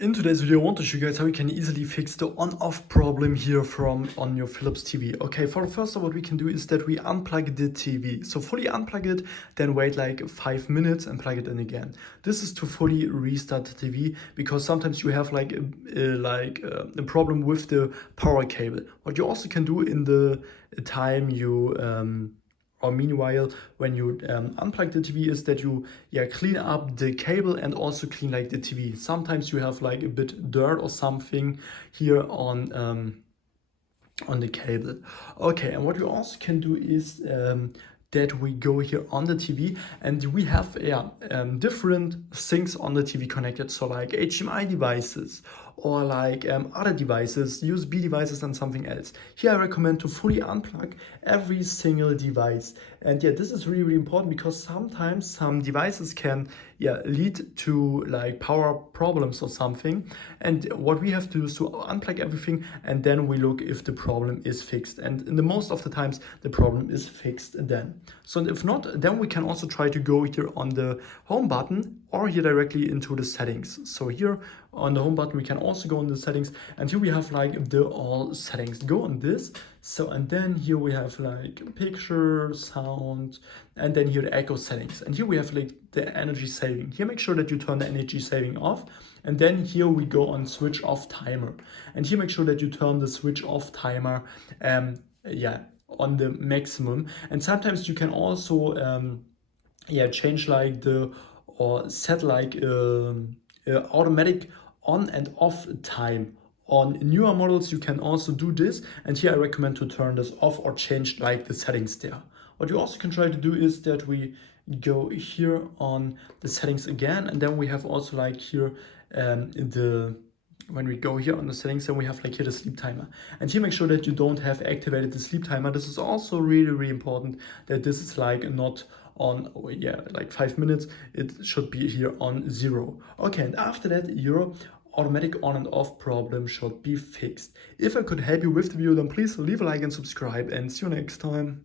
In today's video, I want to show you guys how you can easily fix the on-off problem here on your Philips TV. Okay, for the first, what we can do is that we unplug the TV. So fully unplug it, then wait like 5 minutes and plug it in again. This is to fully restart the TV because sometimes you have like a problem with the power cable. What you also can do in the time you or meanwhile when you unplug the TV is that you clean up the cable and also clean like the TV. Sometimes you have like a bit dirt or something here on the cable. Okay, and what we also can do is that we go here on the TV and we have different things on the TV connected, so like HDMI devices or like other devices, USB devices and something else. Here I recommend to fully unplug every single device. And this is really important because sometimes some devices can lead to like power problems or something. And what we have to do is to unplug everything and then we look if the problem is fixed. And in the most of the times the problem is fixed then. So if not, then we can also try to go here on the home button or here directly into the settings. So here on the home button we can also go on the settings, and here we have like the all settings. Go on this. So and then here we have like picture, sound, and then here the echo settings, and here we have like the energy saving. Here make sure that you turn the energy saving off, and then here we go on switch off timer, and here make sure that you turn the switch off timer on the maximum. And sometimes you can also change like the or set like automatic on and off time. On newer models you can also do this, and here I recommend to turn this off or change like the settings there. What you also can try to do is that we go here on the settings again, and then we have also like here when we go here on the settings, then we have like here the sleep timer, and here make sure that you don't have activated the sleep timer. This is also really important, that this is like not on like 5 minutes. It should be here on 0. Okay, and after that your automatic on and off problem should be fixed. If I could help you with the video, then please leave a like and subscribe, and see you next time.